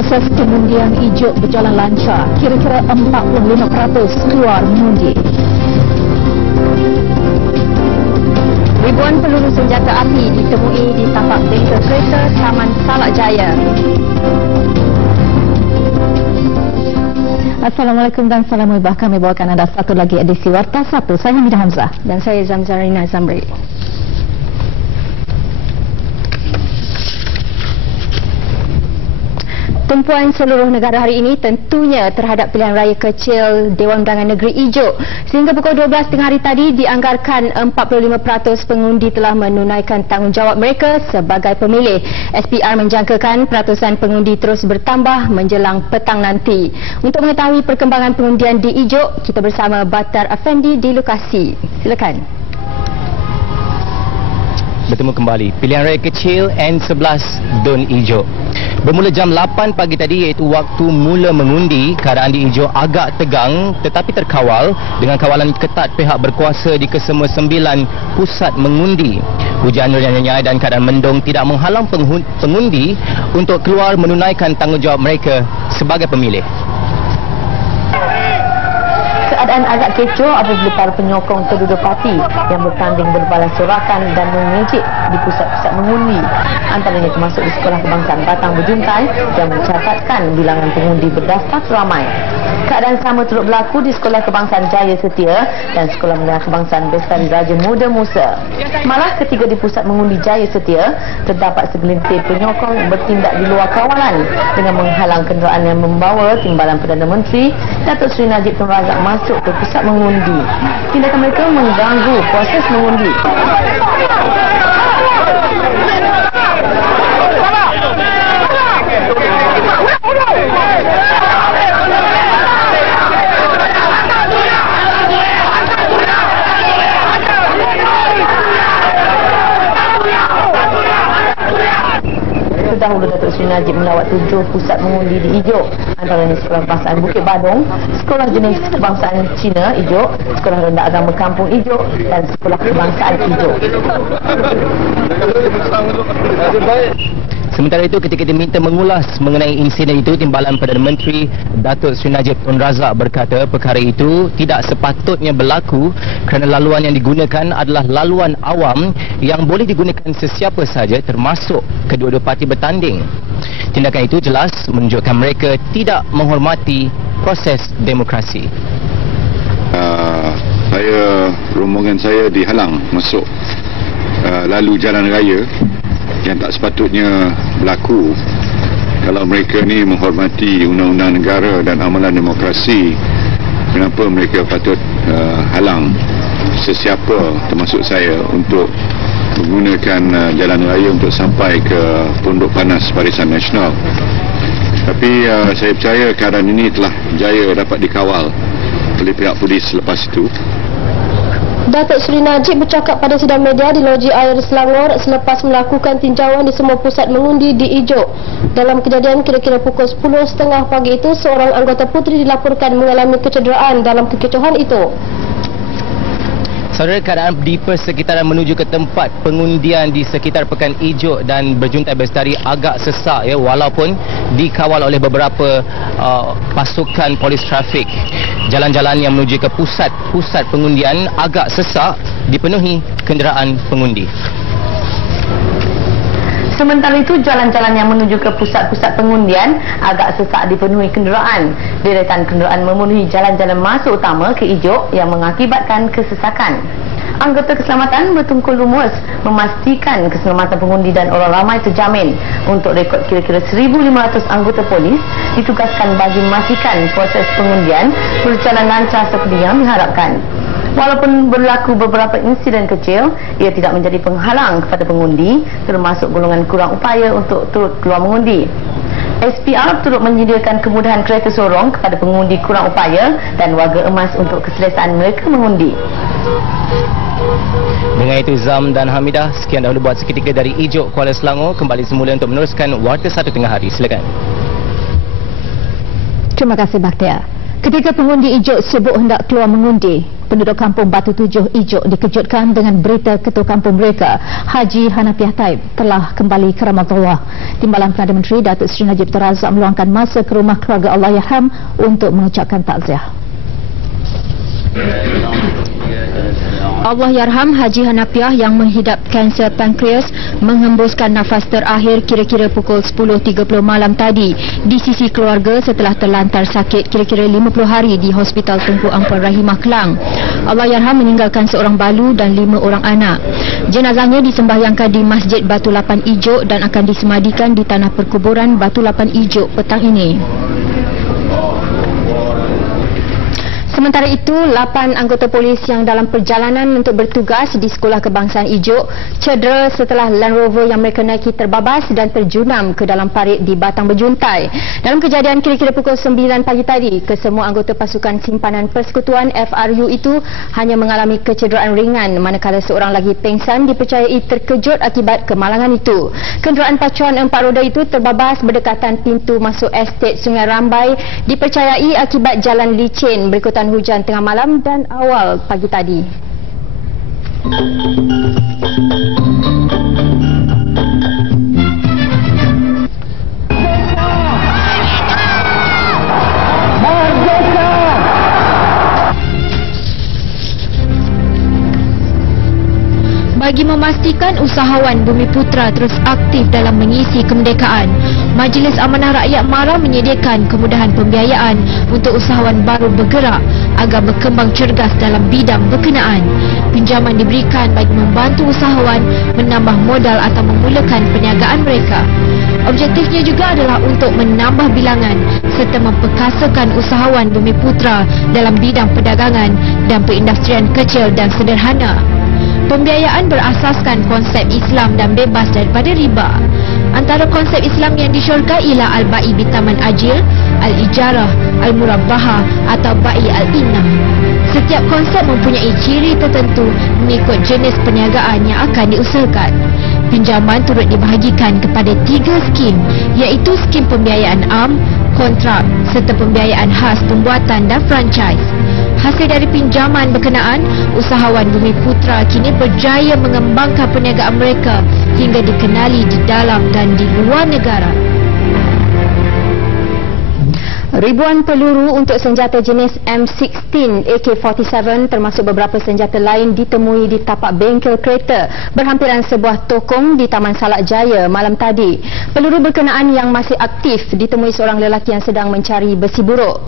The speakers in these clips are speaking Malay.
Proses pengundian ijuk berjalan lancar. Kira-kira 45% keluar mengundi. Ribuan peluru senjata api ditemui di tapak bengkel kereta Taman Salak Jaya. Assalamualaikum dan salam muhibah. Kami bawakan anda satu lagi edisi Warta 1. Saya Hamidah Hamzah. Dan saya Zamzarina Zamri. Tumpuan seluruh negara hari ini tentunya terhadap pilihan raya kecil Dewan Undangan Negeri Ijuk. Sehingga pukul 12 tengah hari tadi dianggarkan 45% pengundi telah menunaikan tanggungjawab mereka sebagai pemilih. SPR menjangkakan peratusan pengundi terus bertambah menjelang petang nanti. Untuk mengetahui perkembangan pengundian di Ijuk, kita bersama Batar Afendi di lokasi. Silakan. Bertemu kembali pilihan raya kecil N11 Dun Ijuk. Bermula jam 8 pagi tadi iaitu waktu mula mengundi, keadaan di Ijuk agak tegang tetapi terkawal dengan kawalan ketat pihak berkuasa di kesemua 9 pusat mengundi. Hujan renyai dan keadaan mendung tidak menghalang pengundi untuk keluar menunaikan tanggungjawab mereka sebagai pemilih. Keadaan agak kecoh apabila para penyokong kedua-dua parti yang bertanding berbalas sorakan dan mengejek di pusat-pusat mengundi. Antaranya termasuk di Sekolah Kebangsaan Batang Berjuntai yang mencatatkan bilangan pengundi berdasar ramai. Keadaan sama turut berlaku di Sekolah Kebangsaan Jaya Setia dan Sekolah Menengah Kebangsaan Bestari Raja Muda Musa. Malah ketika di pusat mengundi Jaya Setia, terdapat segelintir penyokong bertindak di luar kawalan dengan menghalang kenderaan yang membawa timbalan Perdana Menteri Datuk Seri Najib Tun Razak masuk ke pusat mengundi. Tindakan mereka mengganggu proses mengundi. Dahulu Datuk Seri Najib melawat 7 pusat mengundi di Ijuk, antaranya Sekolah Kebangsaan Bukit Badung, Sekolah Jenis Kebangsaan Cina Ijuk, Sekolah Rendah Agama Kampung Ijuk dan Sekolah Kebangsaan Ijuk. Sementara itu, ketika diminta mengulas mengenai insiden itu, Timbalan Perdana Menteri Datuk Seri Najib Tun Razak berkata perkara itu tidak sepatutnya berlaku kerana laluan yang digunakan adalah laluan awam yang boleh digunakan sesiapa sahaja termasuk kedua-dua parti bertanding. Tindakan itu jelas menunjukkan mereka tidak menghormati proses demokrasi. Rombongan saya dihalang masuk lalu jalan raya yang tak sepatutnya berlaku. Kalau mereka ni menghormati undang-undang negara dan amalan demokrasi, kenapa mereka patut halang sesiapa termasuk saya untuk menggunakan jalan raya untuk sampai ke Pondok Panas Barisan Nasional. Tapi saya percaya keadaan ini telah jaya dapat dikawal oleh pihak polis selepas itu. Datuk Seri Najib bercakap pada sidang media di Loji Air Selangor selepas melakukan tinjauan di semua pusat mengundi di Ijuk. Dalam kejadian kira-kira pukul 10.30 pagi itu, seorang anggota puteri dilaporkan mengalami kecederaan dalam kekecohan itu. Saudara, keadaan di persekitaran menuju ke tempat pengundian di sekitar Pekan Ijuk dan Berjuntai Bestari agak sesak ya, walaupun dikawal oleh beberapa pasukan polis trafik. Jalan-jalan yang menuju ke pusat pengundian agak sesak dipenuhi kenderaan pengundi. Sementara itu, jalan-jalan yang menuju ke pusat-pusat pengundian agak sesak dipenuhi kenderaan. Deretan kenderaan memenuhi jalan-jalan masuk utama ke Ijuk yang mengakibatkan kesesakan. Anggota keselamatan bertungkul lumus memastikan keselamatan pengundi dan orang ramai terjamin. Untuk rekod kira-kira 1,500 anggota polis ditugaskan bagi memastikan proses pengundian berjalan lancar seperti yang diharapkan. Walaupun berlaku beberapa insiden kecil, ia tidak menjadi penghalang kepada pengundi, termasuk golongan kurang upaya untuk turut keluar mengundi. SPR turut menyediakan kemudahan kereta sorong kepada pengundi kurang upaya dan warga emas untuk keselesaan mereka mengundi. Dengan itu, Zam dan Hamidah, sekian dahulu buat seketika dari Ijuk, Kuala Selangor. Kembali semula untuk meneruskan Warta 1 tengah hari. Silakan. Terima kasih, Bakhtiar. Ketika pengundi Ijuk sibuk hendak keluar mengundi, Penduduk kampung Batu Tujuh Ijuk dikejutkan dengan berita ketua kampung mereka, Haji Hanafiah Taib, telah kembali ke Rahmatullah. Timbalan Perdana Menteri Datuk Seri Najib Tun Razak meluangkan masa ke rumah keluarga Allahyarham untuk mengucapkan takziah. Allahyarham Haji Hanafiah yang menghidap kanser pankreas menghembuskan nafas terakhir kira-kira pukul 10.30 malam tadi di sisi keluarga setelah terlantar sakit kira-kira 50 hari di Hospital Tunku Ampun Rahimah Kelang. Allahyarham meninggalkan seorang balu dan 5 orang anak. Jenazahnya disembahyangkan di Masjid Batu Lapan Ijuk dan akan disemadikan di tanah perkuburan Batu Lapan Ijuk petang ini. Sementara itu, 8 anggota polis yang dalam perjalanan untuk bertugas di Sekolah Kebangsaan Ijuk cedera setelah Land Rover yang mereka naiki terbabas dan terjunam ke dalam parit di Batang Berjuntai. Dalam kejadian kira-kira pukul 9 pagi tadi, kesemua anggota pasukan simpanan persekutuan FRU itu hanya mengalami kecederaan ringan, manakala seorang lagi pengsan dipercayai terkejut akibat kemalangan itu. Kenderaan pacuan 4 roda itu terbabas berdekatan pintu masuk estet Sungai Rambai, dipercayai akibat jalan licin berikutan hujan tengah malam dan awal pagi tadi. Bagi memastikan usahawan Bumiputra terus aktif dalam mengisi kemerdekaan, Majlis Amanah Rakyat MARA menyediakan kemudahan pembiayaan untuk usahawan baru bergerak agar berkembang cergas dalam bidang berkenaan. Pinjaman diberikan bagi membantu usahawan menambah modal atau memulakan perniagaan mereka. Objektifnya juga adalah untuk menambah bilangan serta memperkasakan usahawan Bumiputra dalam bidang perdagangan dan perindustrian kecil dan sederhana. Pembiayaan berasaskan konsep Islam dan bebas daripada riba. Antara konsep Islam yang disyurga ialah Al-Ba'i Bitaman Ajil, Al-Ijarah, Al-Murabbahah atau Ba'i Al-Innah. Setiap konsep mempunyai ciri tertentu mengikut jenis perniagaan yang akan diusahakan. Pinjaman turut dibahagikan kepada 3 skim, iaitu skim pembiayaan am, kontrak serta pembiayaan khas pembuatan dan franchise. Hasil dari pinjaman berkenaan, usahawan Bumiputra kini berjaya mengembangkan perniagaan mereka hingga dikenali di dalam dan di luar negara. Ribuan peluru untuk senjata jenis M16 AK-47 termasuk beberapa senjata lain ditemui di tapak bengkel kereta berhampiran sebuah tokong di Taman Salak Jaya malam tadi. Peluru berkenaan yang masih aktif ditemui seorang lelaki yang sedang mencari besi buruk.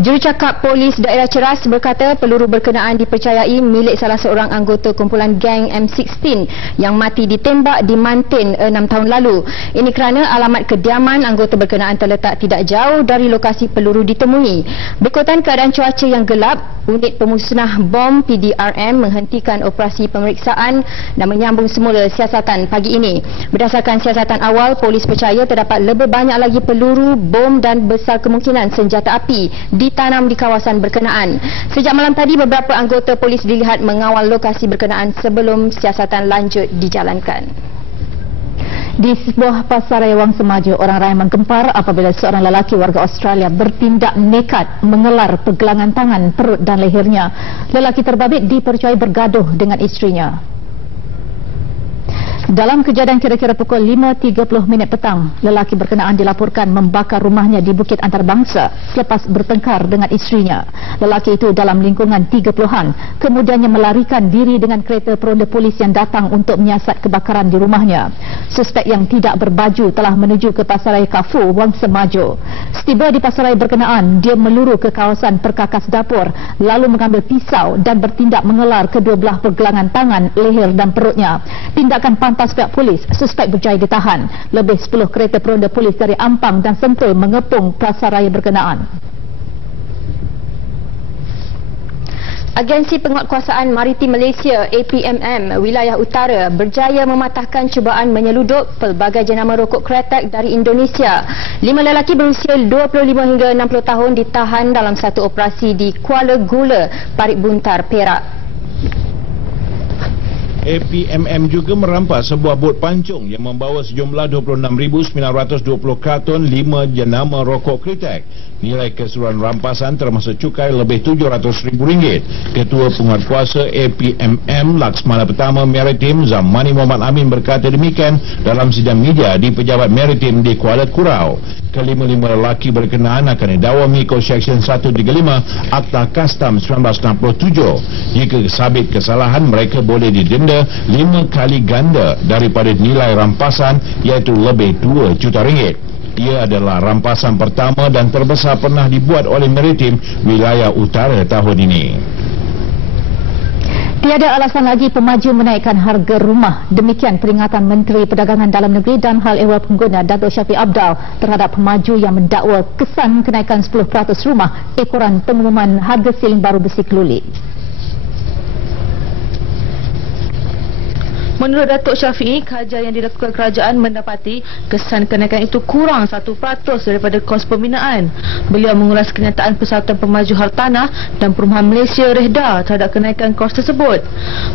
Jurucakap Polis Daerah Ceras berkata peluru berkenaan dipercayai milik salah seorang anggota kumpulan geng M16 yang mati ditembak di Mantin 6 tahun lalu. Ini kerana alamat kediaman anggota berkenaan terletak tidak jauh dari lokasi peluru ditemui. Berikutan keadaan cuaca yang gelap, unit pemusnah bom PDRM menghentikan operasi pemeriksaan dan menyambung semula siasatan pagi ini. Berdasarkan siasatan awal, polis percaya terdapat lebih banyak lagi peluru, bom dan besar kemungkinan senjata api ditanam di kawasan berkenaan. Sejak malam tadi, beberapa anggota polis dilihat mengawal lokasi berkenaan sebelum siasatan lanjut dijalankan. Di sebuah pasaraya Wang Semaja, orang ramai menggempar apabila seorang lelaki warga Australia bertindak nekat mengelar pergelangan tangan, perut dan lehernya. Lelaki terbabit dipercayai bergaduh dengan isterinya. Dalam kejadian kira-kira pukul 5.30 petang, lelaki berkenaan dilaporkan membakar rumahnya di Bukit Antarabangsa selepas bertengkar dengan isterinya. Lelaki itu dalam lingkungan 30-an, kemudiannya melarikan diri dengan kereta peronda polis yang datang untuk menyiasat kebakaran di rumahnya. Suspek yang tidak berbaju telah menuju ke pasaraya Carrefour Wang Semaja. Setiba di pasaraya berkenaan, dia meluru ke kawasan perkakas dapur, lalu mengambil pisau dan bertindak mengelar kedua belah pergelangan tangan, leher dan perutnya. Tindakan pantas pihak polis, suspek berjaya ditahan. Lebih 10 kereta peronda polis dari Ampang dan Sentul mengepung pasaraya berkenaan. Agensi Penguatkuasaan Maritim Malaysia APMM Wilayah Utara berjaya mematahkan cubaan menyeludup pelbagai jenama rokok kretek dari Indonesia. 5 lelaki berusia 25 hingga 60 tahun ditahan dalam satu operasi di Kuala Gula, Parit Buntar, Perak. APMM juga merampas sebuah bot pancung yang membawa sejumlah 26,920 karton 5 jenama rokok Kretek. Nilai keseluruhan rampasan termasuk cukai lebih RM700,000. Ketua Penguatkuasa APMM Laksmana Pertama Maritim Zamani Muhammad Amin berkata demikian dalam sidang media di Pejabat Maritim di Kuala Kurau. Kelima-lima lelaki berkenaan akan didawami ikut Seksyen 135 Akta Kastam 1967. Jika sabit kesalahan, mereka boleh didenda 5 kali ganda daripada nilai rampasan, iaitu lebih RM2 juta. Ia adalah rampasan pertama dan terbesar pernah dibuat oleh Maritim Wilayah Utara tahun ini. Tiada alasan lagi pemaju menaikkan harga rumah. Demikian peringatan Menteri Perdagangan Dalam Negeri dan Hal Ehwal Pengguna Datuk Syafiq Abdal terhadap pemaju yang mendakwa kesan kenaikan 10% rumah ekoran pengumuman harga siling baru besi keluli. Menurut Datuk Syafiq, kajian yang dilakukan kerajaan mendapati kesan kenaikan itu kurang 1% daripada kos pembinaan. Beliau mengulas kenyataan Persatuan Pemaju Hartanah dan Perumahan Malaysia REHDA terhadap kenaikan kos tersebut.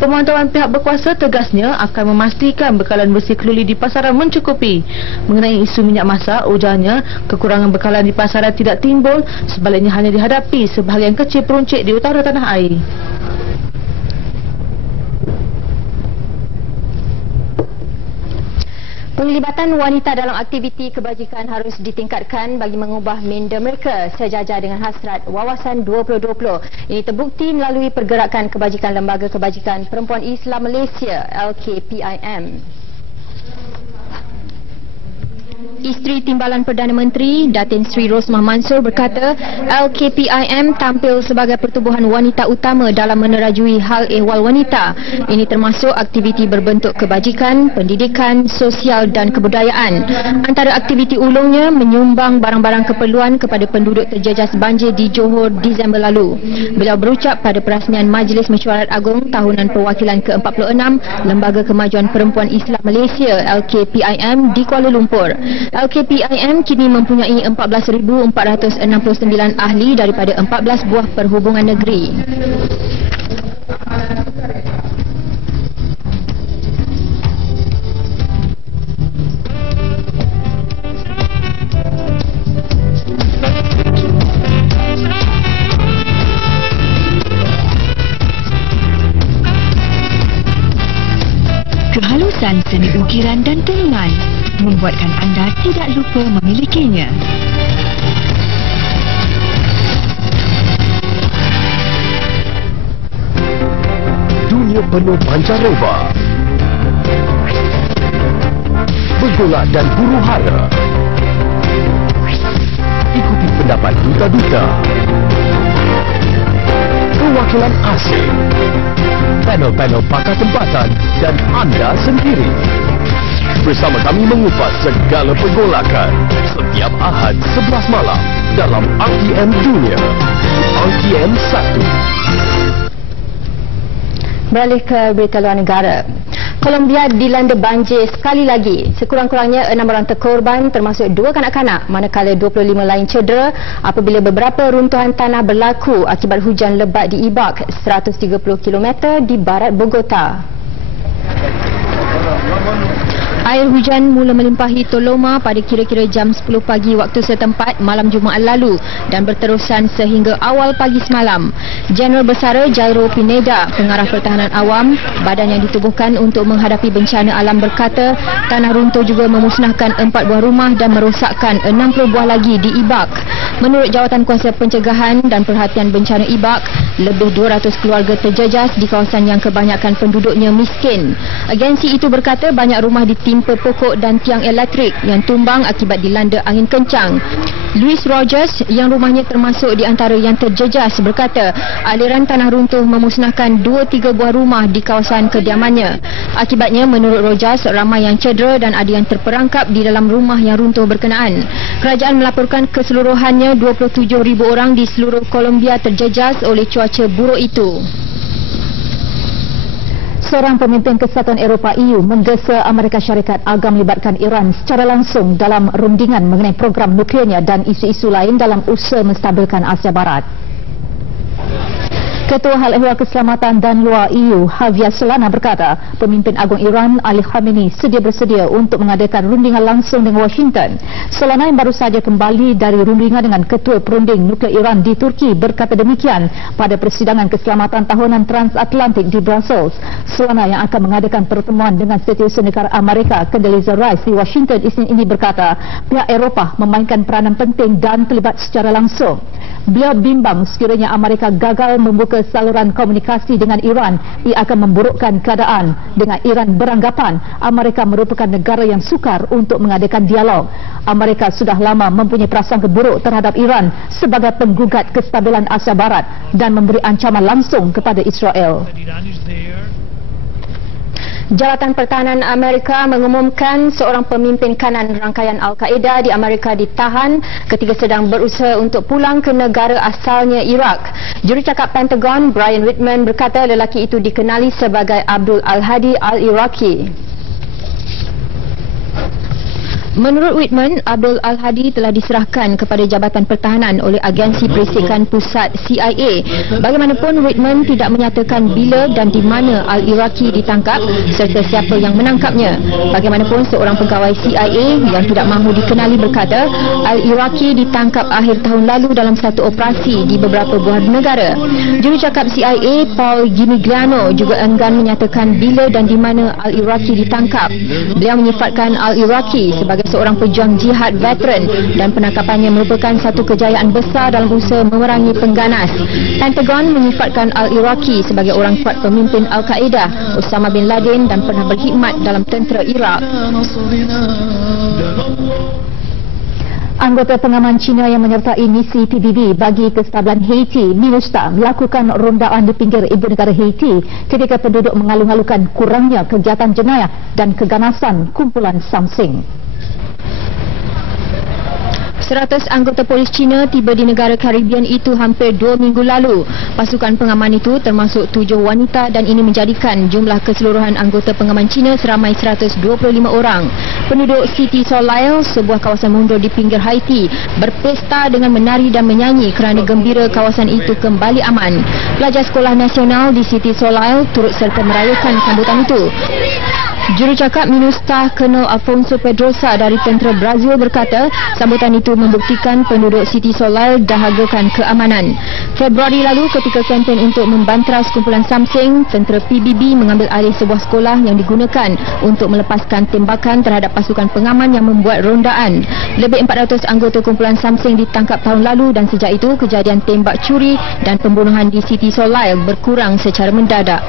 Pemantauan pihak berkuasa tegasnya akan memastikan bekalan besi keluli di pasaran mencukupi. Mengenai isu minyak masak, ujarnya kekurangan bekalan di pasaran tidak timbul, sebaliknya hanya dihadapi sebahagian kecil peruncit di utara tanah air. Penglibatan wanita dalam aktiviti kebajikan harus ditingkatkan bagi mengubah minda mereka sejajar dengan hasrat Wawasan 2020. Ini terbukti melalui pergerakan kebajikan Lembaga Kebajikan Perempuan Islam Malaysia LKPIM. Isteri Timbalan Perdana Menteri Datin Sri Rosmah Mansor berkata LKPIM tampil sebagai pertubuhan wanita utama dalam menerajui hal ehwal wanita. Ini termasuk aktiviti berbentuk kebajikan, pendidikan, sosial dan kebudayaan. Antara aktiviti ulungnya menyumbang barang-barang keperluan kepada penduduk terjejas banjir di Johor Disember lalu. Beliau berucap pada perasmian Majlis Mesyuarat Agung Tahunan Perwakilan ke-46 Lembaga Kemajuan Perempuan Islam Malaysia LKPIM di Kuala Lumpur. LKPIM kini mempunyai 14,469 ahli daripada 14 buah perhubungan negeri. Kehalusan seni ukiran dan tenungan membuatkan anda tidak lupa memilikinya. Dunia penuh pancaroba, bergolak dan huru hara. Ikuti pendapat duta-duta, perwakilan asing, panel-panel pakar tempatan dan anda sendiri. Bersama kami mengupas segala pergolakan setiap Ahad 11 malam dalam RTM Dunia, RTM 1. Beralih ke berita luar negara. Colombia dilanda banjir sekali lagi. Sekurang-kurangnya 6 orang terkorban termasuk 2 kanak-kanak, manakala 25 lain cedera apabila beberapa runtuhan tanah berlaku akibat hujan lebat di Ibac, 130 km di barat Bogota. Air hujan mula melimpahi Toloma pada kira-kira jam 10 pagi waktu setempat malam Jumaat lalu dan berterusan sehingga awal pagi semalam. Jeneral Bersara Jairo Pineda, Pengarah Pertahanan Awam, badan yang ditubuhkan untuk menghadapi bencana alam berkata, tanah runtuh juga memusnahkan 4 buah rumah dan merosakkan 60 buah lagi di Ibac. Menurut Jawatan Kuasa Pencegahan dan Perhatian Bencana Ibac, lebih 200 keluarga terjejas di kawasan yang kebanyakan penduduknya miskin. Agensi itu berkata banyak rumah ditimpa pokok dan tiang elektrik yang tumbang akibat dilanda angin kencang. Louis Rogers yang rumahnya termasuk di antara yang terjejas berkata aliran tanah runtuh memusnahkan 2-3 buah rumah di kawasan kediamannya. Akibatnya menurut Rogers ramai yang cedera dan ada yang terperangkap di dalam rumah yang runtuh berkenaan. Kerajaan melaporkan keseluruhannya 27,000 orang di seluruh Colombia terjejas oleh cuaca buruk itu. Seorang pemimpin Kesatuan Eropah EU menggesa Amerika Syarikat agar melibatkan Iran secara langsung dalam rundingan mengenai program nuklirnya dan isu-isu lain dalam usaha menstabilkan Asia Barat. Ketua Hal Ehwal Keselamatan dan Luar EU, Javier Solana berkata, pemimpin agung Iran Ali Khamenei bersedia untuk mengadakan rundingan langsung dengan Washington. Solana yang baru saja kembali dari rundingan dengan Ketua Perunding Nuklear Iran di Turki berkata demikian pada persidangan keselamatan tahunan transatlantik di Brussels. Solana yang akan mengadakan pertemuan dengan Setiausaha Negara Amerika Condoleezza Rice di Washington Isnin ini berkata, pihak Eropah memainkan peranan penting dan terlibat secara langsung. Beliau bimbang sekiranya Amerika gagal membuka saluran komunikasi dengan Iran, ia akan memburukkan keadaan. Dengan Iran beranggapan Amerika merupakan negara yang sukar untuk mengadakan dialog. Amerika sudah lama mempunyai prasangka buruk terhadap Iran sebagai penggugat kestabilan Asia Barat dan memberi ancaman langsung kepada Israel. Jabatan Pertahanan Amerika mengumumkan seorang pemimpin kanan rangkaian Al-Qaeda di Amerika ditahan ketika sedang berusaha untuk pulang ke negara asalnya Iraq. Jurucakap Pentagon Brian Whitman berkata lelaki itu dikenali sebagai Abdul Al-Hadi Al-Iraqi. Menurut Whitman, Abdul Al-Hadi telah diserahkan kepada Jabatan Pertahanan oleh Agensi Perisikan Pusat CIA. Bagaimanapun, Whitman tidak menyatakan bila dan di mana Al-Iraqi ditangkap serta siapa yang menangkapnya. Bagaimanapun, seorang pegawai CIA yang tidak mahu dikenali berkata, Al-Iraqi ditangkap akhir tahun lalu dalam satu operasi di beberapa buah negara. Jurucakap CIA Paul Gimigliano juga enggan menyatakan bila dan di mana Al-Iraqi ditangkap. Beliau menyifatkan Al-Iraqi sebagai seorang pejuang jihad veteran dan penangkapannya merupakan satu kejayaan besar dalam usaha memerangi pengganas. Pentagon menyifatkan Al-Iraqi sebagai orang kuat pemimpin Al-Qaeda, Osama bin Laden dan pernah berkhidmat dalam tentera Iraq. Anggota pengaman Cina yang menyertai misi PBB bagi kestabilan Haiti, MINUSTA, melakukan rondaan di pinggir ibu negara Haiti ketika penduduk mengalu-alukan kurangnya kegiatan jenayah dan keganasan kumpulan Samsing. 100 anggota polis Cina tiba di negara Caribbean itu hampir 2 minggu lalu. Pasukan pengaman itu termasuk 7 wanita dan ini menjadikan jumlah keseluruhan anggota pengaman Cina seramai 125 orang. Penduduk City Soleil, sebuah kawasan mundur di pinggir Haiti, berpesta dengan menari dan menyanyi kerana gembira kawasan itu kembali aman. Pelajar sekolah nasional di City Soleil turut serta merayakan sambutan itu. Jurucakap MINUSTA Colonel Alfonso Pedrosa dari tentera Brazil berkata sambutan itu membuktikan penduduk City Soleil dahagakan keamanan. Februari lalu ketika kempen untuk membanteras kumpulan Samsing, tentera PBB mengambil alih sebuah sekolah yang digunakan untuk melepaskan tembakan terhadap pasukan pengaman yang membuat rondaan. Lebih 400 anggota kumpulan Samsing ditangkap tahun lalu dan sejak itu kejadian tembak curi dan pembunuhan di City Soleil berkurang secara mendadak.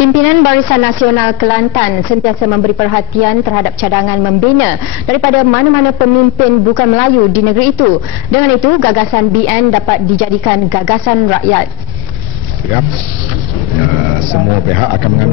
Pimpinan Barisan Nasional Kelantan sentiasa memberi perhatian terhadap cadangan membina daripada mana-mana pemimpin bukan Melayu di negeri itu. Dengan itu, gagasan BN dapat dijadikan gagasan rakyat. Semua pihak akan mengambil